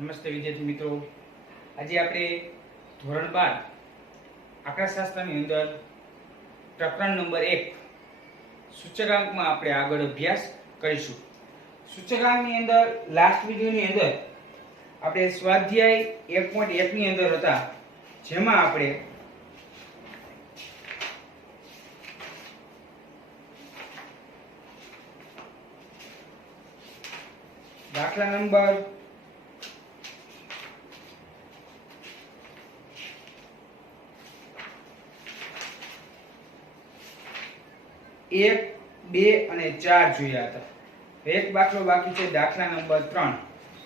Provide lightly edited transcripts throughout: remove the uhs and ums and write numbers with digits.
નમસ્તે વિદ્યાર્થી મિત્રો, આજે આપણે ધોરણ 12 આંકડાશાસ્ત્રની અંદર પ્રકરણ નંબર 1 સૂચકાંકમાં આપણે આગળ અભ્યાસ કરીશું. સૂચકાંકની અંદર લાસ્ટ વિડિયોની અંદર આપણે સ્વાધ્યાય 1.1 ની અંદર હતા, જેમાં આપણે દાખલા નંબર 1, 2 અને 4 જોયા હતા. એક દાખલો બાકી છે, દાખલા નંબર 3.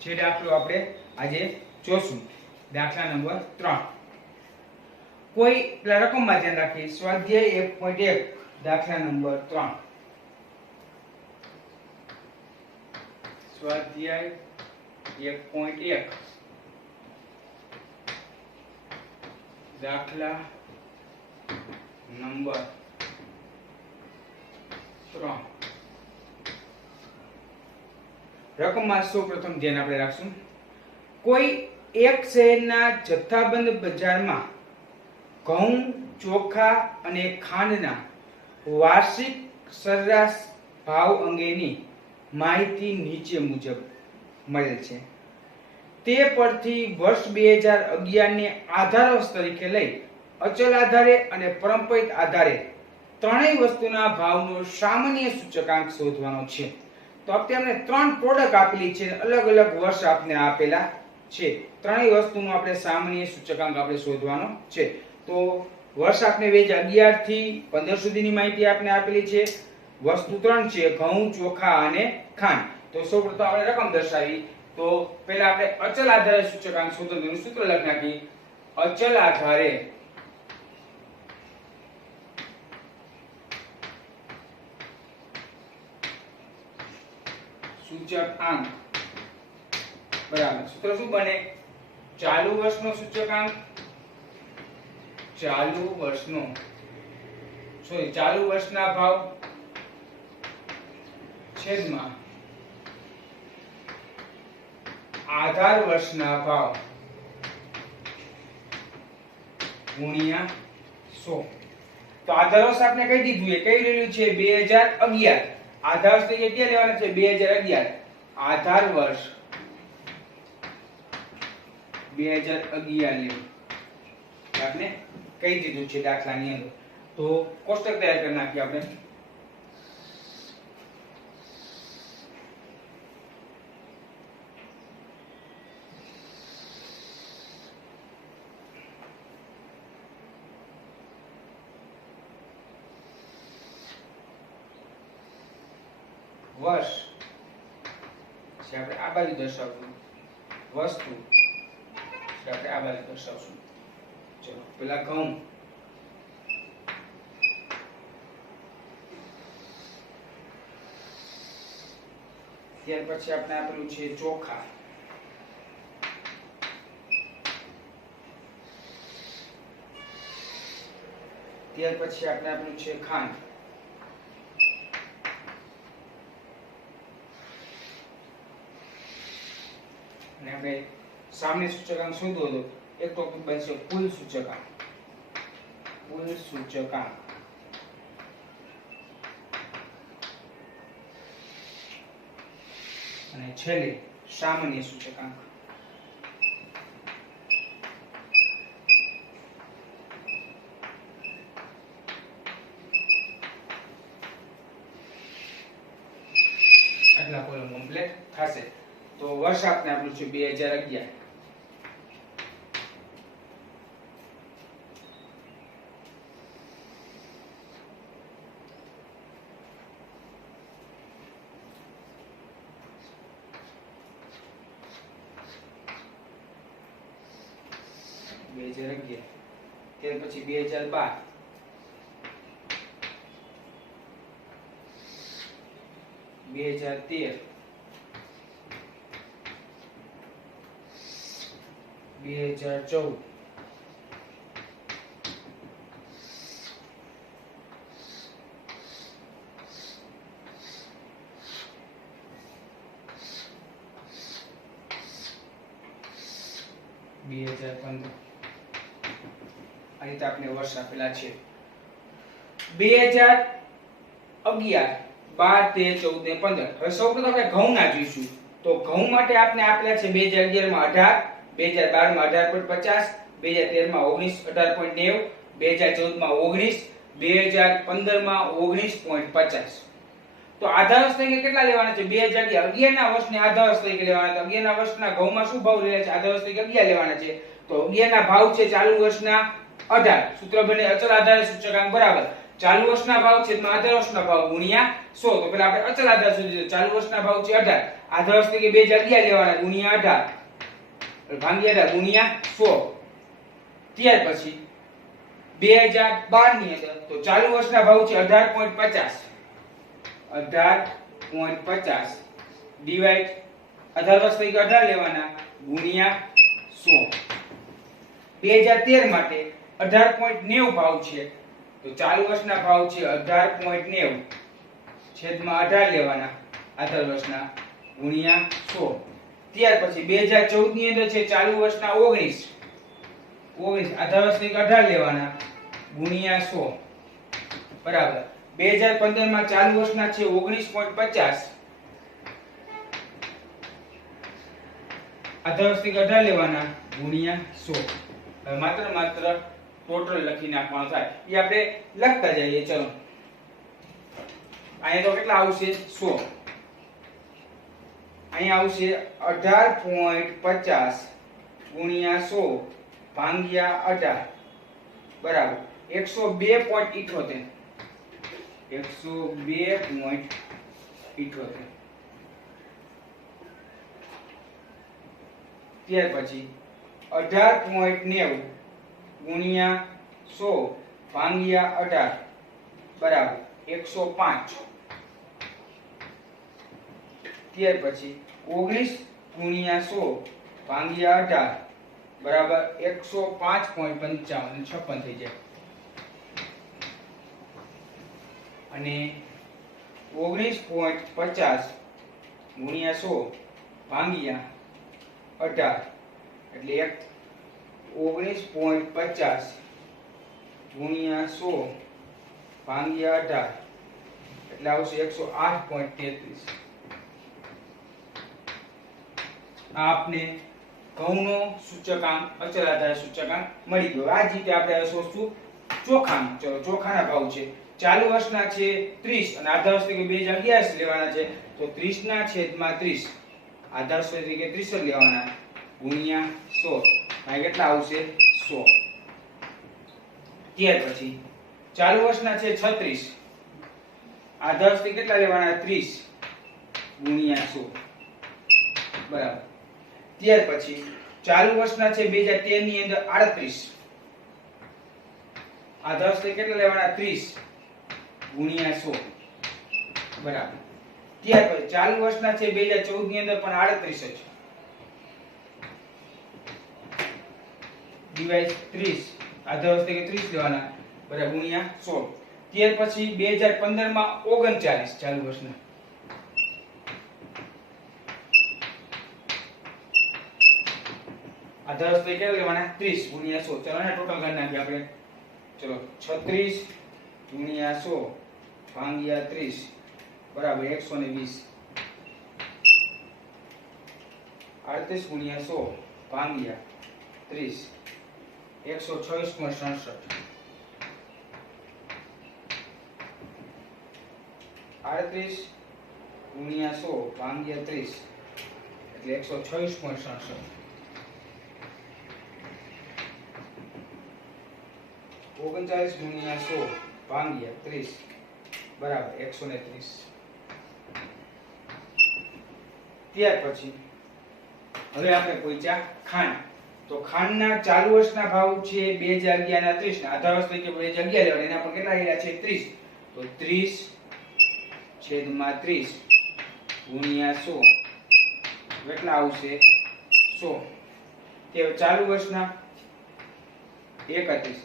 જે દાખલો આપણે આજે જોશું, દાખલા નંબર 3. કોઈ પેલા રકમમાં ધ્યાન રાખીએ. સ્વાધ્યાય 1.1 દાખલા નંબર 3. સ્વાધ્યાય 1.1 દાખલા નંબર 3. રકમમાં સૌપ્રથમ ધ્યાન આપણે રાખશું. કોઈ એક શહેરના જથ્થાબંધ બજારમાં ઘઉં, ચોખા અને ખાંડના વાર્ષિક સરેરાશ ભાવ અંગેની માહિતી નીચે મુજબ મળેલ છે. તે પરથી વર્ષ 2011 ને આધાર તરીકે લઈ અચલ આધારે અને પરંપરિત આધારે ત્રણેય વસ્તુના ભાવનો સામાન્ય સૂચકાંક શોધવાનો છે. તો આપણે 3 પ્રોડક્ટ આપેલી છે, અલગ અલગ વર્ષ આપને આપેલા છે. ત્રણેય વસ્તુનો આપણે સામાન્ય સૂચકાંક આપણે શોધવાનો છે. તો વર્ષ આપને 2011 થી 15 સુધીની માહિતી આપને આપેલી છે. વસ્તુ 3 છે, ઘઉં, ચોખા અને ખાંડ. તો સૌપ્રથમ આપણે રકમ દર્શાવી. તો પહેલા આપણે અચલ આધારે સૂચકાંક શોધવાનું સૂત્ર લખી નાખી. અચલ આધારે સૂચકાંક બરાબર સૂત્ર શું બને? ચાલુ વર્ષનો સૂચકાંક, ચાલુ વર્ષના ભાવ છેદમાં આધાર વર્ષના ભાવ ગુણ્યા 100. તો આધાર વર્ષ આપણે કહી દીધું, એ કઈ લેલું છે? 2011. આધાર વર્ષ તો કેટલા લેવાના છે? 2011. આધાર વર્ષ 2011 લેવું આપણે કહી દીધું છે દાખલાની અંદર. તો કોષ્ટક તૈયાર કરી નાખીએ આપણે. વર્ષ છે આપણે આ બાજુ દર્શાવશું, વસ્તુ છે આપણે આ બાજુ દર્શાવશું. ચલો પેલા ઘઉં, ત્યાર પછી આપણે આપેલું છે ચોખા, ત્યાર પછી આપણે આપેલું છે ખાંડ, અને આપણે સામાન્ય સૂચકાંક શોધવો હતો. એક ટોપિક બનશે કુલ સૂચકાંક. અને છેલ્લે સામાન્ય સૂચકાંક. આટલા કોલમ કમ્પ્લીટ થશે. તો વર્ષ આપણે આપ્યું છે 2011. ત્યાર પછી 2012, 2013, 2014, 2015 આ રીતે આપણે વર્ષ આપેલા છે. 2011 12 13 14 ને 15. હવે સૌપ્રથમ આપણે ઘઉંના જોઈશું. તો ઘઉં માટે આપણે આપેલા છે 2011 માં 18, 2012 માં 18.50, 2013 માં 19 18.90, 2014 માં 19, 2015 માં 19.50. તો આધા વર્ષ તરીકે કેટલા લેવાના છે? 2011 ના વર્ષને આધા વર્ષ તરીકે લેવાના. તો 11 ના વર્ષના ઘઉંમાં શું ભાવ લેવાના છે? આધા વર્ષ તરીકે 11 લેવાના છે. તો 11 ના ભાવ છે ચાલુ વર્ષના 18. સૂત્ર બને અચલ આધારે સૂચકાંક બરાબર ચાલુ વર્ષના ભાવ છેદમાં આધા વર્ષના ભાવ ગુણ્યા 100. તો પહેલા આપણે અચલ આધાર શોધી. ચાલુ વર્ષના ભાવ છે 18, આધા વર્ષ તરીકે 2011 લેવાના ગુણ્યા 18 ભાગ્યા 18 ગુણ્યા 100. ત્યાર પછી 2012 ની અંદર તો ચાલુ વર્ષના ભાવ છે 18.50, 18.50 ડિવાઇડ આધાર વર્ષ તરીકે 18 લેવાના ગુણ્યા 100. 2013 માટે 18.90 ભાવ છે. તો ચાલુ વર્ષના ભાવ છે 18.90 છેદમાં 18 લેવાના આધાર વર્ષના ગુણ્યા 100. ત્યાર પછી 2014 ની અંદર છે ચાલુ વર્ષના 19 આધાર વર્ષ તરીકે 18 લેવાના ગુણ્યા 100 બરાબર. 2015 માં ચાલુ વર્ષના છે 19.50 આધા વર્ષ તરીકે 18 લેવાના ગુણ્યા 100. હવે માત્ર ટોટલ લખી નાખવાનું થાય. એ આપણે લખતા જઈએ. ચલો અહીંયા તો કેટલા આવશે? 100. અહીંયા આવશે 18.50 ગુણ્યા 100 ભાગ્યા 18 બરાબર 102.78. 102.78. ત્યાર પછી 18.90 ગુણ્યા 100 ભાગ્યા 18 બરાબર 105. ત્યાર પછી 19 ગુણ્યા 100 ભાગ્યા 18 બરાબર 105.55 56 થઈ જાય. અને 19.50 ગુણ્યા 100 ભાગ્યા 18 એટલે 19.50 ગુણ્યા 100 ભાગ્યા 18 એટલે આવશે 108.33. આપને ઘઉંનો સૂચકાંક અચલ આધારે સૂચકાંક મળી ગયો. આ જ રીતે આપણે શોધશું ચોખાનો. ચલો ચોખાના ભાવ છે ચાલુ વર્ષના છે 30 અને આધા વર્ષ તરીકે 2011 લેવાના છે. તો 30 ના છેદમાં 30 આધા વર્ષ તરીકે 30 લેવાના ગુણ્યા 100 આ કેટલા આવશે? 100. ત્યાર પછી ચાલુ વર્ષના છે 36 આધા વર્ષ તરીકે કેટલા લેવાના? 30 ગુણ્યા 100 બરાબર. ત્યાર પછી ચાલુ વર્ષના છે 2013 ની અંદર 38 આધા વર્ષ તરીકે કેટલા લેવાના? 30 ગુણ્યા 100 બરાબર. ત્યાર પછી ચાલુ વર્ષના છે 2014 ની અંદર પણ 38 જ ડિવાઇડ 30 આધા વર્ષ તરીકે 30 લેવાના બરાબર ગુણ્યા 100. ત્યાર પછી 2015 માં 39 ચાલુ વર્ષના આધા વર્ષ તરીકે લેવાના 30 ગુણ્યા 100. ચલો ને ટોટલ કરી નાખીએ આપણે. ચલો 36 ગુણ્યા 100 ભાગ્યા 30 બરાબર 120. 38 ગુણ્યા 100 ભાગ્યા 30 126.67. 38 ગુણ્યા 100 ભાગ્યા 30 એટલે 126.67. 39 ગુણ્યા 100 ભાગ્યા 30 બરાબર 130. ત્યાર પછી હવે આપણે પહોંચ્યા ખાંડ. તો ખાંડના ચાલુ વર્ષના ભાવ છે 2011 ના 30 ના આધા વર્ષ તરીકે 2011 લેવાના એના પર કેટલા આવ્યા છે? 30. તો 30 છેદમાં 30 ગુણ્યા 100 કેટલા આવશે? 100. કે ચાલુ વર્ષના 31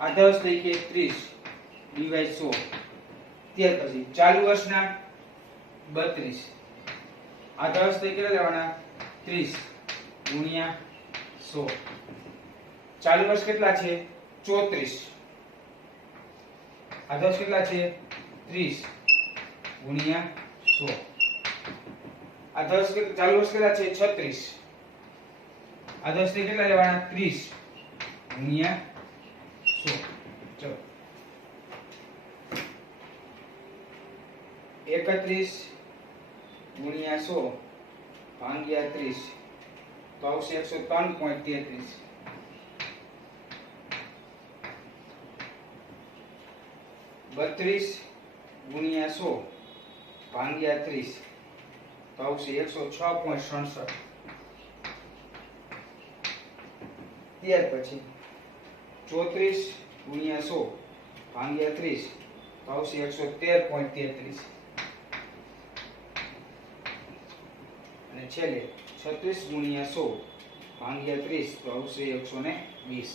આધા વર્ષ તરીકે 30 ડિવાઇડ 100. ત્યાર પછી ચાલુ વર્ષના 32 આધા વર્ષ તરીકે કેટલા લેવાના? 30 ગુણ્યા 100 ચાલુ વર્ષ કેટલા છે 34 આ 10 કેટલા છે 30 ગુણ્યા 100 આ 10 ચાલુ વર્ષ કેટલા છે 36 આ 10 ને કેટલા લેવાના 30 ગુણ્યા 100 ચલો 31 ગુણ્યા 100 ભાગ્યા 30 તો આવશે 103.33 32 ગુણ્યા 100 ભાગ્યા 30 તો આવશે 106.67 ત્યાર પછી 34 ગુણ્યા 100 ભાગ્યા 30 તો આવશે 113.33 અને છેલ્લે 36 ગુણ્યા 100 ભાગ્યા 30 તો આવશે 120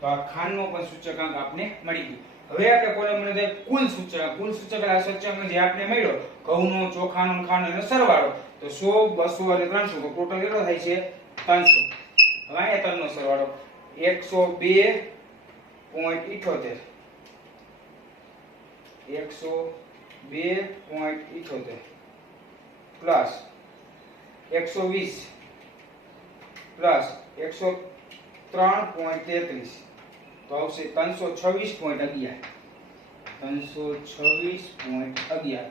તો આ ખાંડનો પણ સૂચકાંક આપને મળી ગયો હવે આપણે કોને કુલ સૂચકાંક આ સૂચકાંક જે આપને મળ્યો ઘઉંનો ચોખાનો ખાંડનો સરવાળો તો 100 200 અને 300 તો ટોટલ કેટલો થાય છે 300 હવે અહીંયા 3 નો સરવાળો 102.78 102.78 પ્લસ 120 પ્લસ 103.33 તો આવશે 326.11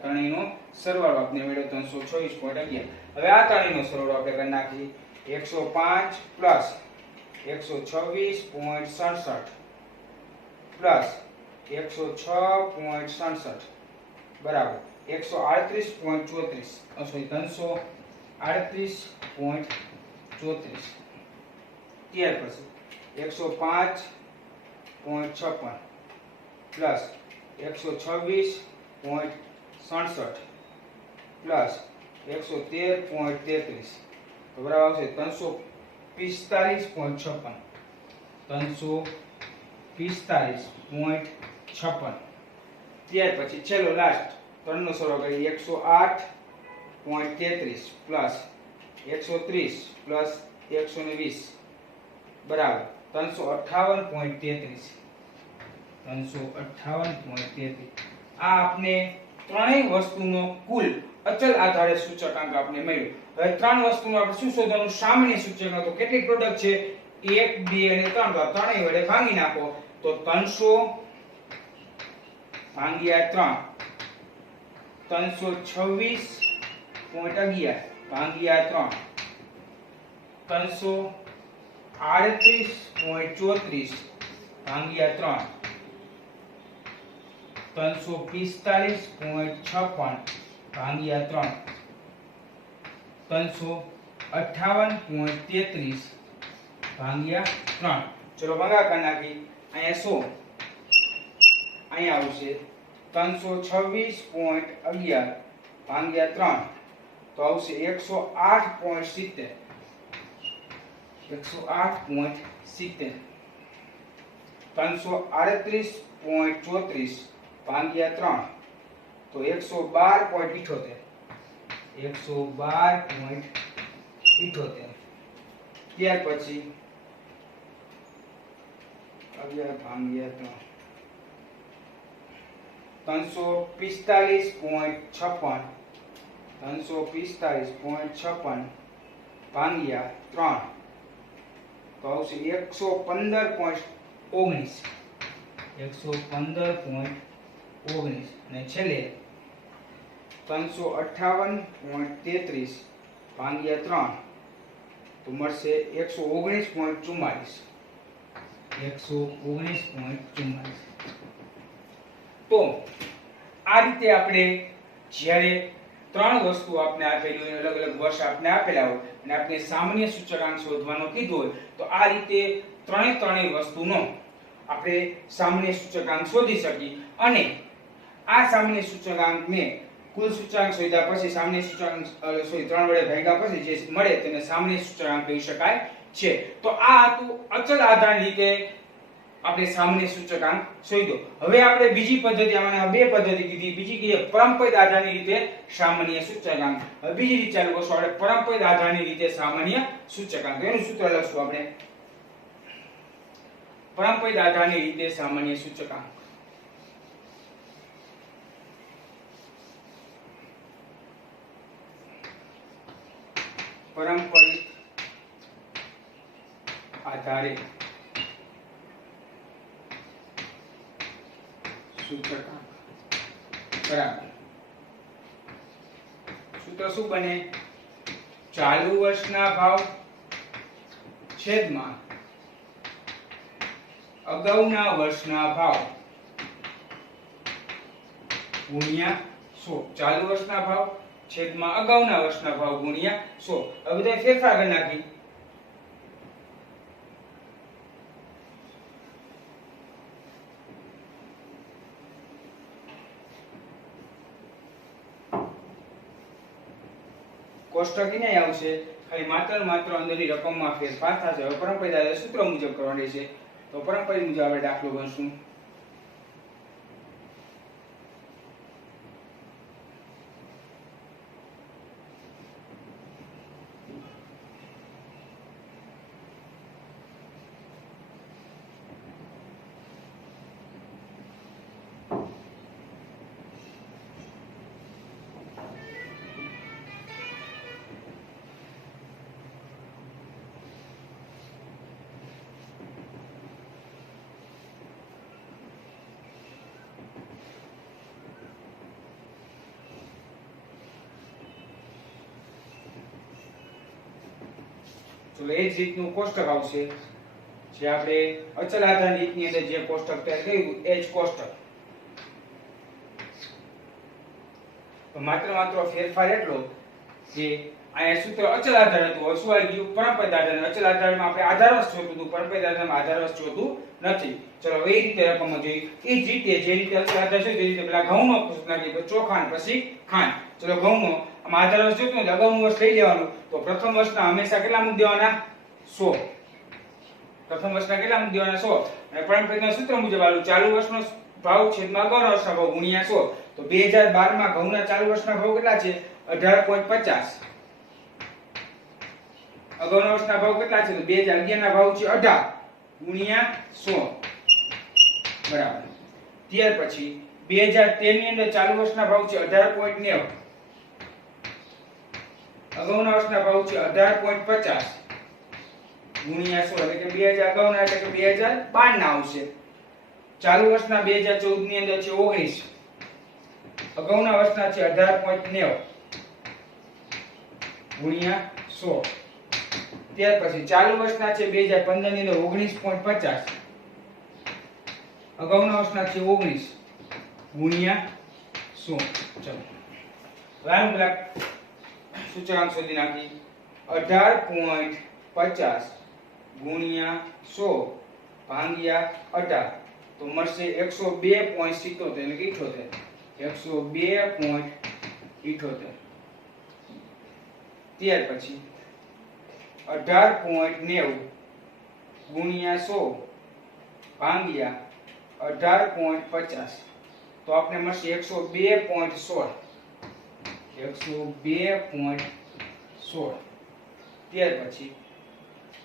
ત્રણેયનો સરવાળો આપણે મેળવ્યો 326.11 હવે આ ત્રણેયનો સરવાળો આપણે કરી નાખીએ 105 પ્લસ 126.67 પ્લસ 106.67 બરાબર 138.34 સોરી 338.34 ત્યાર પછી 105.56 પ્લસ 126.67 પ્લસ 113.33 તો બરાબર આવશે 345.56 345.56 ત્યાર પછી છેલ્લો લાસ્ટ 3 નો સરવાળો કરીએ 108.33 પ્લસ 130 પ્લસ 120 બરાબર 358.33 આ આપને ત્રણેય વસ્તુનો કુલ અચલ આધારે સૂચકાંક આપને મળ્યો હવે ત્રણ વસ્તુનો આપણે શું શોધવાનું સામાન્ય સૂચકાંક તો કેટલી પ્રોડક્ટ છે 1 2 અને 3 તો ત્રણેય વડે ભાગી નાખો તો 300 ભાગ્યા 3 326.11 ભાગ્યા 3 338.34 ભાગ્યા 3 345.56 ભાગ્યા 3 358.33 ભાગ્યા 3 ચલો ભાગાકાર નાખી અહીંયા 100 અહીંયા આવશે 326.11 ભાગ્યા 3 તો આવશે 108.70 108.70 338.34 ભાગ્યા 3 તો 112.78 112.78 ત્યાર પછી 11 ભાગ્યા 345.56 345.56 ભાગ્યા 3 તો આવશે 115.19 115.19 અને છેલ્લે 358.33 ભાગ્યા 3 તો મળશે 119.44 119.44 તો આ રીતે આપણે જ્યારે ત્રણ વસ્તુ આપને આપેલી હોય અલગ અલગ વર્ષ આપને આપેલા હોય અને આપણે સામાન્ય સૂચકાંક શોધવાનો કીધો હોય તો આ રીતે ત્રણેય વસ્તુનો આપણે સામાન્ય સૂચકાંક શોધી શકીએ અને આ સામાન્ય સૂચકાંકને કુલ સૂચકાંક શોધ્યા પછી સામાન્ય સૂચકાંક ત્રણ વડે ભાગ્યા પછી જે મળે તેને સામાન્ય સૂચકાંક કહી શકાય છે તો આ હતું અચલ આધાર રીતે આપણે સામાન્ય સૂચકાંક શોધ્યો. હવે આપણે બીજી પદ્ધતિ, આમાં બે પદ્ધતિ કીધી. બીજી કીધી પરંપરિત આધારની રીતે સામાન્ય સૂચકાંક. હવે બીજી રીત ચાલુ કરશું આપણે, પરંપરિત આધારની રીતે સામાન્ય સૂચકાંક. એનું સૂત્ર લખશું આપણે, પરંપરિત આધારની રીતે સામાન્ય સૂચકાંક. પરંપરિત આધારે સૂચકાંક. બરાબર. સૂત્ર શું બને? ચાલુ વર્ષના ભાવ છેદમાં અગાઉના વર્ષના ભાવ ગુણ્યા 100. ચાલુ વર્ષના ભાવ છેદમાં અગાઉના વર્ષના ભાવ ગુણ્યા 100. હવે બધા ફેરફાર કરી નાખી. કોષ્ટક નહીં આવશે, ખાલી માત્ર અંદરની રકમમાં ફેરફાર થશે. હવે પરંપરાગત સૂત્ર મુજબ કરવાની છે, તો પરંપરા મુજબ આપણે દાખલો ગણશું. તો એ જ રીતનું કોષ્ટક આવશે જે આપણે અચલ આધાર રીતની અંદર જે કોષ્ટક તૈયાર કર્યું એ જ કોષ્ટક. તો માત્ર ફેરફાર એટલો કે અહીંયા સૂત્ર અચલ આધાર હતું, હવે શું આવી ગયું? પરંપરિત આધાર. અચલ આધારમાં આપણે આધારવશ જોતું હતું, પરંપરિત આધારમાં આધારવશ જોતું નથી. ચલો એ રીતે રકમમાં જોઈએ. એ જ રીતે જે રીતે અચલ આધાર છે તે રીતે પેલા ઘઉંનો નાખી, પછી ચોખા પછી ખાંડ. ચલો ઘઉંનો આમાં આધારવશ જોતું નથી, અગાઉનું વર્ષ લઈ લેવાનું. તો પ્રથમ વર્ષના હંમેશા કેટલા મૂકી દેવાના? 100. પ્રથમ વર્ષના કેટલા મૂકી દેવાના? 100. અને પરંપરિતના સૂત્ર મુજબ આલું ચાલુ વર્ષનો ભાવ છેદમાં અગાઉના વર્ષના ભાવ ગુણ્યા 100. તો 2012 માં ઘઉંના ચાલુ વર્ષના ભાવ કેટલા છે? 18.50. અગાઉના વર્ષના ભાવ કેટલા છે? તો 2011 ના ભાવ છે 18 ગુણ્યા 100. બરાબર. ત્યાર પછી 2013 ની અંદર ચાલુ વર્ષના ભાવ છે 18.90. અગાઉના વર્ષના ભાવ છે 18.50 ગુણ્યા 100 એટલે કે 2000 અગાઉના એટલે કે 2012 ના આવશે. ચાલુ વર્ષના 2014 ની અંદર છે 19. અગાઉના વર્ષના છે 18.90 ગુણ્યા 100. ત્યાર પછી ચાલુ વર્ષના છે 2015 ની અંદર 19.50. અગાઉના વર્ષના છે 19 ગુણ્યા 100. ચલો લાઈન બ્લેક સૂચકાંક શોધી નાખી. 18.50 ગુણ્યા 100 ભાગ્યા 18 તો મળશે 102.77 એટલે કે 78. 102.78. ત્યાર પછી 18.90 ગુણ્યા 100 ભાગ્યા 18.50 તો આપણે મળશે 102.16. 102.16. ત્યાર પછી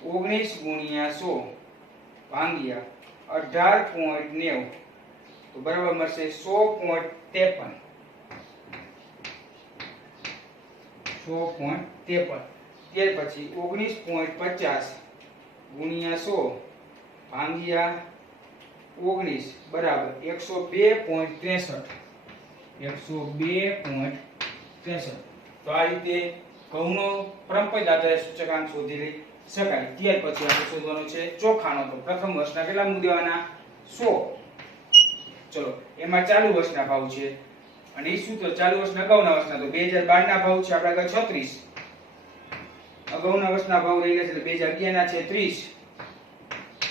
19 ગુણ્યા 100 ભાગ્યા 18.90 તો બરાબર મળશે 100.53. 100.53. ત્યાર પછી 19.50 ગુણ્યા 100 ભાગ્યા 19 બરાબર 102.63. 102.63. તો આ રીતે ઘઉંનો પરંપરાગત આધારે સૂચકાંક શોધી લઈ શકાય. ત્યાર પછી આપણે શોધવાનું છે ચોખાનો. તો પ્રથમ વર્ષના કેટલા મૂકી દેવાના? 100. ચલો એમાં ચાલુ વર્ષના ભાવ છે અને એ સૂત્ર ચાલુ વર્ષના અગાઉના વર્ષના. તો 2012 ના ભાવ છે આપણા આગળ 36. અગાઉના વર્ષના ભાવ રહેલા છે એટલે 2011 ના છે 30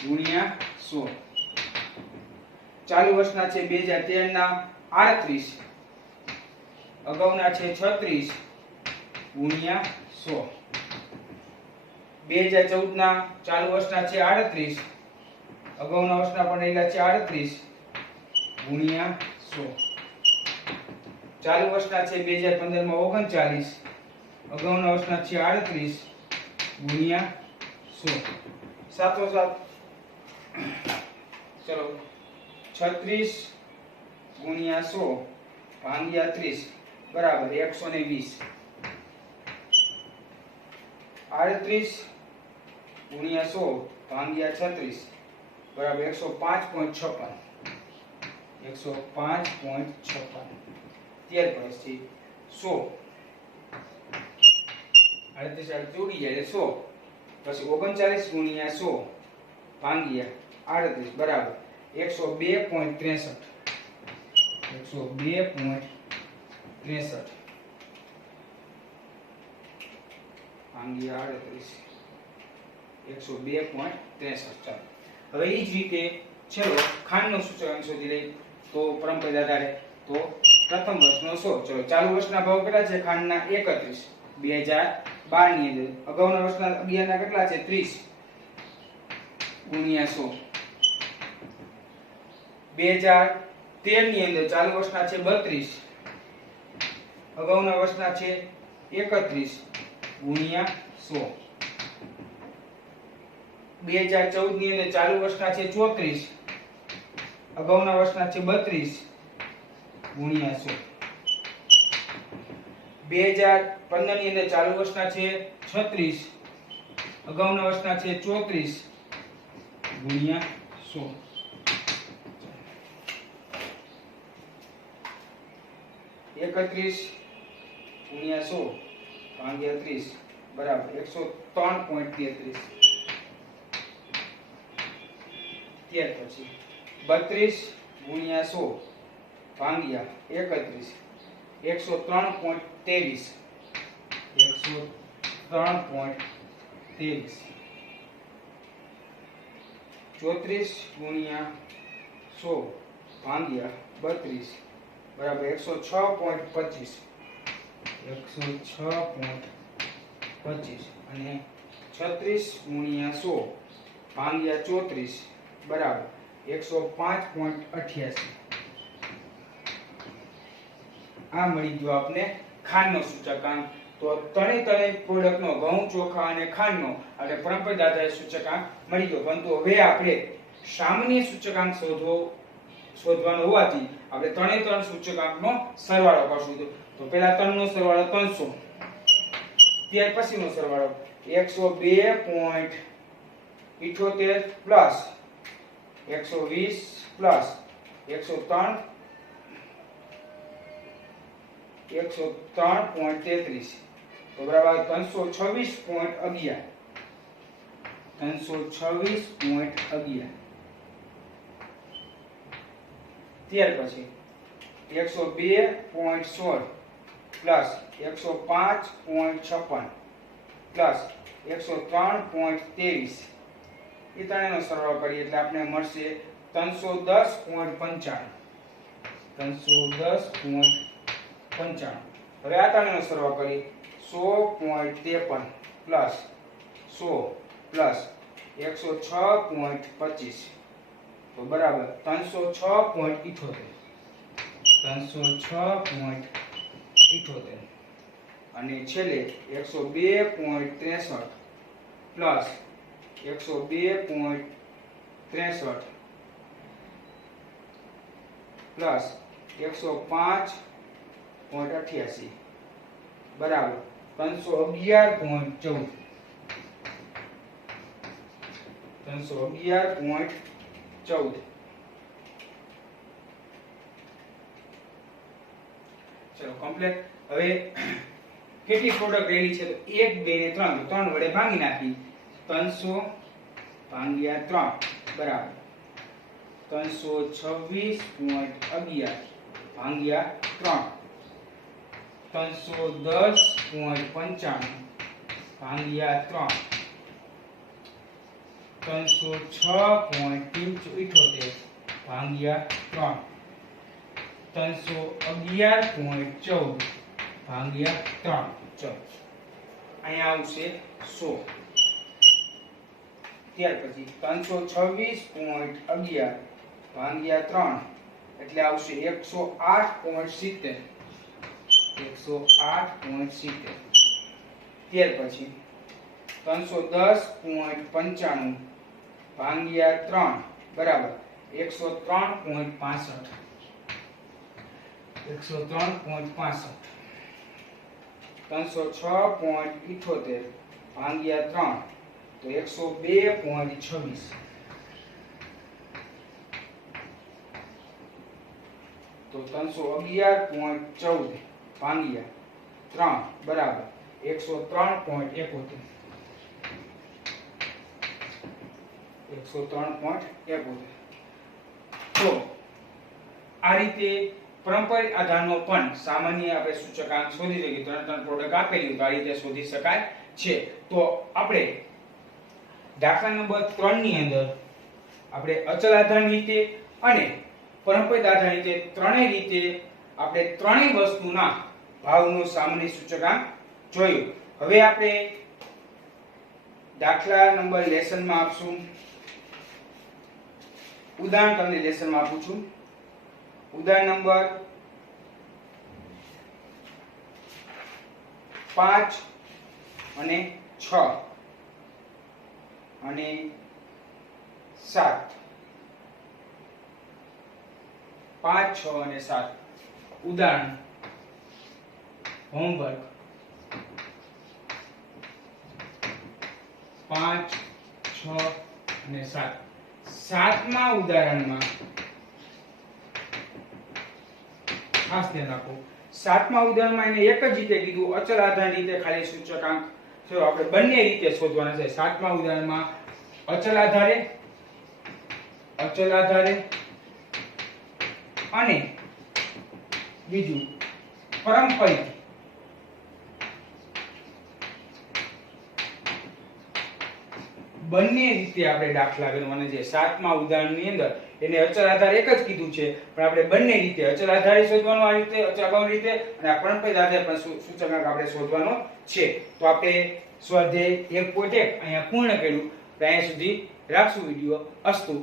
ગુણ્યા 100. ચાલુ વર્ષના છે 2013 ના 38. અગાઉના છે 36 ગુણ્યા 100. 2014 ના ચાલુ વર્ષના છે 38 અગાઉના વર્ષના પણ રહેલા છે 38 ગુણ્યા 100. ચાલુ વર્ષના છે 2015 માં 39, અગાઉના વર્ષના છે 38 ગુણ્યા 100. સાથોસાથ ચલો 36 ગુણ્યા 100 ભાગ્યા 30 બરાબર 120. 38 ગુણ્યા 100 ભાગ્યા 36 બરાબર 105.56. 105.56. ત્યાર પછી 100 38 ઉડી જાય એટલે 100 પછી 39 ગુણ્યા 100 ભાગ્યા 38 બરાબર 102.63. 102.63 ભાગ્યા 38 102.63. ચાલો હવે એ જ રીતે ચલો ખાંડનો સૂચકાંક શોધી લઈએ. તો પરંપરા આધારે તો પ્રથમ વર્ષનો 100. ચલો ચાલુ વર્ષના ભાવ કેટલા છે ખાંડના? 31 2012 ની અંદર. અગાઉના વર્ષના 11 ના કેટલા છે? 30 ગુણ્યા 100. 2013 ની અંદર ચાલુ વર્ષના છે 32, અગાઉના વર્ષના છે 31 ગુણ્યા 100. 2014 ની અંદર ચાલુ વર્ષના છે 34, અગાઉના વર્ષના છે 32 ગુણ્યા 100. 2015 ની અંદર ચાલુ વર્ષના છે 36, અગાઉના વર્ષના છે 34 ગુણ્યા 100. 31 ગુણ્યા 100 ભાગ્યા 30 બરાબર 103.33. ત્યાર પછી 32 ગુણ્યા 100 ભાગ્યા 31 103.23. 103.23. 34 ગુણ્યા 100 ભાગ્યા 32 બરાબર 106.25. 106.25 અને 36 ગુણ્યા 100 ભાગ્યા 34 બરાબર 105.88. આ મળી ગયો આપને ખાંડનો સૂચકાંક. તો ત્રણેય પ્રોડક્ટનો ઘઉં, ચોખા અને ખાંડનો આપણે પરંપરાગત આધારે સૂચકાંક મળી ગયો. પરંતુ હવે આપણે સામાન્ય સૂચકાંક શોધવાનો હોવાથી આપણે ત્રણ સૂચકાંકનો સરવાળો કરશું. તો પહેલા 3 નો સરવાળો 300, ત્યાર પછીનો સરવાળો 102.78 પ્લસ 120 પ્લસ 103.33 તો બરાબર 326.11. 326.11. ત્યાર પછી 102.16 પ્લસ 105.56 પ્લસ 103.23 એ ત્રણેયનો સરવાળો કરીએ એટલે આપણે મળશે 310.95. 310.95. હવે આ ત્રણેયનો સરવાળો કરીએ 100.53 પ્લસ 100 પ્લસ 106.25 તો બરાબર 306.78. 306.78 અને છેલ્લે 102.63 પ્લસ 102.63 પ્લસ 105.88 બરાબર 311.14. 311.14. ચલો કમ્પ્લીટ. હવે કેટલી પ્રોડક્ટ રહેલી છે? તો 1 2 ને 3. 3 વડે ભાગી નાખી 300 ભાગ્યા 3 બરાબર 326.11 ભાગ્યા 3 310.95 ભાગ્યા 3 306.78 ભાગ્યા 3 311.14 ભાગ્યા 3. ચલો અહીંયા આવશે 100. ત્યાર પછી 326.11 ભાગ્યા 3 એટલે આવશે 108.70. 108.70. ત્યાર પછી 310.95 ભાગ્યા 3 બરાબર 103.65. 103.65. 306.78 ભાગ્યા 3 તો 102.26. તો 311.14 ભાગ્યા 3 બરાબર 103.71. 103.71. તો આ રીતે પારંપરિક આધારનો પણ સામાન્ય આપણે સૂચકાંક શોધી શકીએ. ત્રણ પ્રોડક્ટ આપેલી તો આ રીતે શોધી શકાય છે. તો આપણે દાખલા નંબર 3 ની અંદર આપણે અચલ આધારની રીતે અને પારંપરિક આધારની રીતે ત્રણેય રીતે આપણે ત્રણેય વસ્તુના ભાવનો સામાન્ય સૂચકાંક જોયું. હવે આપણે દાખલા નંબર લેસનમાં આપશું. ઉદાહરણ તમને લેસનમાં આપું છું. ઉદાહરણ નંબર 5 અને 6 અને 7. 5, 6 અને 7 ઉદાહરણ હોમવર્ક 5, 6 અને 7. 7મા ઉદાહરણમાં ખાસ ધ્યાન રાખો. 7મા ઉદાહરણમાં એને એક જ રીતે કીધું, અચલ આધાર રીતે ખાલી સૂચકાંક છે. આપણે બંને રીતે શોધવાના છે. 7મા ઉદાહરણમાં અચલ આધારે અને બીજું પારંપરિક. બંને રીતે આપણે દાખલા ગણવાના છે. 7મા ઉદાહરણની અંદર એને અચલ આધાર એક જ કીધું છે, પણ આપણે બંને રીતે અચલ આધારે શોધવાનું આ રીતે, અગાઉની રીતે, અને આ પારંપરિક આધારે પણ સૂચકાંક આપણે શોધવાનો છે. તો આપણે સ્વાધ્યાય 1.1 અહીંયા પૂર્ણ કર્યું. તો અહીંયા સુધી રાખશું વિડિયો. અસ્તુ.